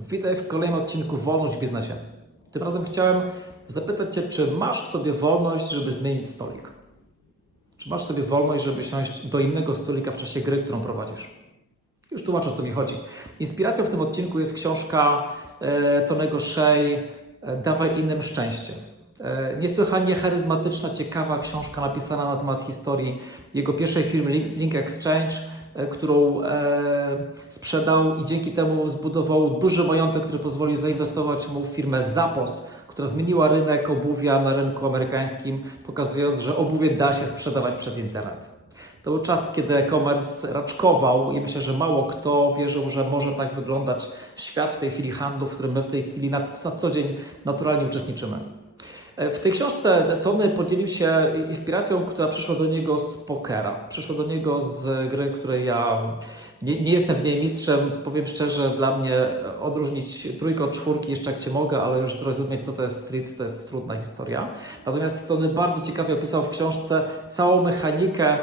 Witaj w kolejnym odcinku Wolność w biznesie. Tym razem chciałem zapytać Cię, czy masz w sobie wolność, żeby zmienić stolik? Czy masz w sobie wolność, żeby siąść do innego stolika w czasie gry, którą prowadzisz? Już tłumaczę, o co mi chodzi. Inspiracją w tym odcinku jest książka e, Tonego Shea e, Dawaj innym szczęście. E, niesłychanie charyzmatyczna, ciekawa książka napisana na temat historii jego pierwszej firmy Link Exchange, którą e, sprzedał i dzięki temu zbudował duży majątek, który pozwolił zainwestować mu w firmę Zappos, która zmieniła rynek obuwia na rynku amerykańskim, pokazując, że obuwie da się sprzedawać przez internet. To był czas, kiedy e-commerce raczkował i myślę, że mało kto wierzył, że może tak wyglądać świat w tej chwili handlu, w którym my w tej chwili na, na co dzień naturalnie uczestniczymy. E, W tej książce Tony podzielił się inspiracją, która przyszła do niego z pokera. Przyszła do niego z gry, której ja nie, nie jestem w niej mistrzem. Powiem szczerze, dla mnie odróżnić trójkę od czwórki jeszcze jak Cię mogę, ale już zrozumieć, co to jest street, to jest trudna historia. Natomiast Tony bardzo ciekawie opisał w książce całą mechanikę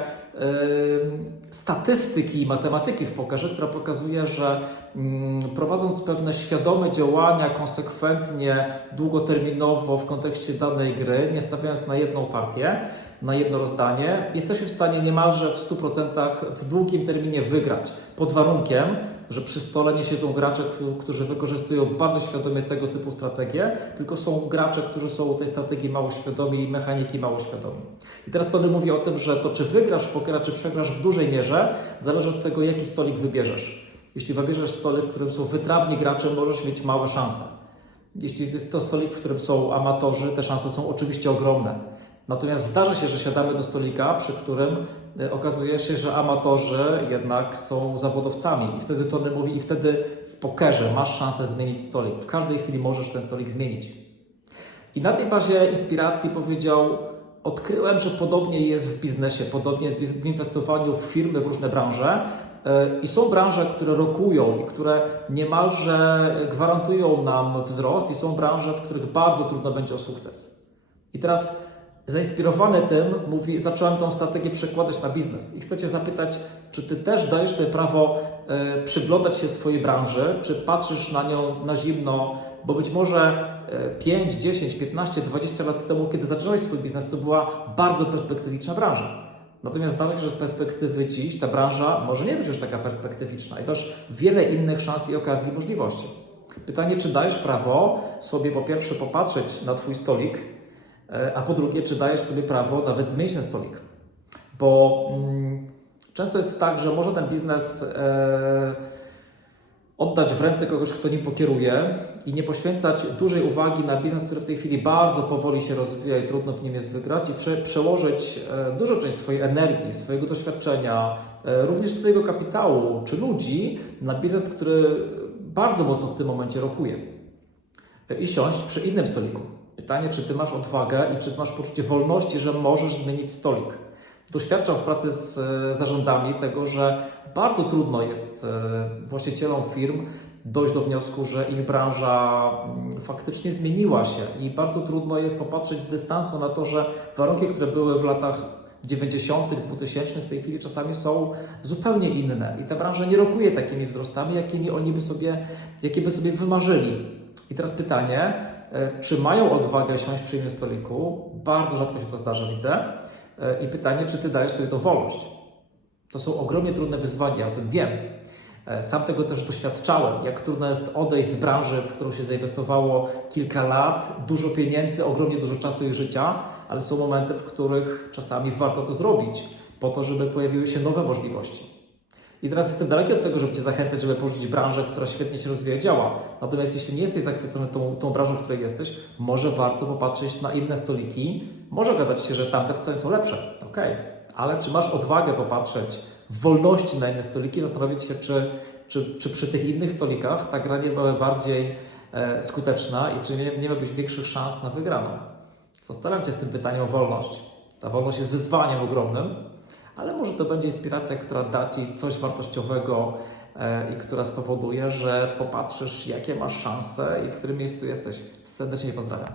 statystyki i matematyki w pokerze, która pokazuje, że mm, prowadząc pewne świadome działania konsekwentnie, długoterminowo w kontekście danej gry, nie stawiając na jedną partię, na jedno rozdanie, jesteśmy w stanie niemalże w 100% w długim terminie wygrać, pod warunkiem, że przy stole nie siedzą gracze, którzy wykorzystują bardzo świadomie tego typu strategie, tylko są gracze, którzy są tej strategii mało świadomi i mechaniki mało świadomi. I teraz Tony mówi o tym, że to czy wygrasz w pokera, czy przegrasz w dużej mierze, zależy od tego, jaki stolik wybierzesz. Jeśli wybierzesz stolik, w którym są wytrawni gracze, możesz mieć małe szanse. Jeśli jest to stolik, w którym są amatorzy, te szanse są oczywiście ogromne. Natomiast zdarza się, że siadamy do stolika, przy którym e, okazuje się, że amatorzy jednak są zawodowcami. I wtedy Tony mówi, i wtedy w pokerze masz szansę zmienić stolik. W każdej chwili możesz ten stolik zmienić. I na tej bazie inspiracji powiedział: Odkryłem, że podobnie jest w biznesie, podobnie jest w inwestowaniu w firmy, w różne branże. E, I są branże, które rokują i które niemalże gwarantują nam wzrost, i są branże, w których bardzo trudno będzie o sukces. I teraz zainspirowany tym, mówi, zacząłem tą strategię przekładać na biznes. I chcę Cię zapytać, czy Ty też dajesz sobie prawo e, przyglądać się swojej branży, czy patrzysz na nią na zimno, bo być może e, 5, 10, 15, 20 lat temu, kiedy zaczynałeś swój biznes, to była bardzo perspektywiczna branża. Natomiast zdarza się, że z perspektywy dziś ta branża może nie być już taka perspektywiczna i masz wiele innych szans i okazji i możliwości. Pytanie, czy dajesz prawo sobie po pierwsze popatrzeć na Twój stolik, a po drugie, czy dajesz sobie prawo nawet zmienić ten stolik. Bo mm, często jest tak, że może ten biznes e, oddać w ręce kogoś, kto nim pokieruje i nie poświęcać dużej uwagi na biznes, który w tej chwili bardzo powoli się rozwija i trudno w nim jest wygrać i prze, przełożyć e, dużą część swojej energii, swojego doświadczenia, e, również swojego kapitału czy ludzi na biznes, który bardzo mocno w tym momencie rokuje E, i siąść przy innym stoliku. Pytanie, czy ty masz odwagę i czy masz poczucie wolności, że możesz zmienić stolik. Doświadczam w pracy z e, zarządami tego, że bardzo trudno jest e, właścicielom firm dojść do wniosku, że ich branża mm, faktycznie zmieniła się i bardzo trudno jest popatrzeć z dystansu na to, że warunki, które były w latach 90., 2000 w tej chwili czasami są zupełnie inne i ta branża nie rokuje takimi wzrostami, jakimi oni by sobie, jakie by sobie wymarzyli. I teraz pytanie, czy mają odwagę siąść przy innym stoliku? Bardzo rzadko się to zdarza, widzę. E, I pytanie, czy ty dajesz sobie tą wolność? To są ogromnie trudne wyzwania, ja o tym wiem. E, Sam tego też doświadczałem, jak trudno jest odejść z branży, w którą się zainwestowało kilka lat, dużo pieniędzy, ogromnie dużo czasu i życia, ale są momenty, w których czasami warto to zrobić, po to, żeby pojawiły się nowe możliwości. I teraz jestem daleki od tego, żeby Cię zachęcać, żeby porzucić branżę, która świetnie się rozwija działa. Natomiast jeśli nie jesteś zachwycony tą, tą branżą, w której jesteś, może warto popatrzeć na inne stoliki. Może okazać się, że tamte wcale są lepsze. Okej. Ale czy masz odwagę popatrzeć w wolności na inne stoliki, zastanowić się, czy, czy, czy przy tych innych stolikach ta gra nie była bardziej e, skuteczna i czy nie, nie ma być większych szans na wygraną? Zostawiam Cię z tym pytaniem o wolność. Ta wolność jest wyzwaniem ogromnym, ale może to będzie inspiracja, która da Ci coś wartościowego e, i która spowoduje, że popatrzysz, jakie masz szanse i w którym miejscu jesteś. Serdecznie pozdrawiam.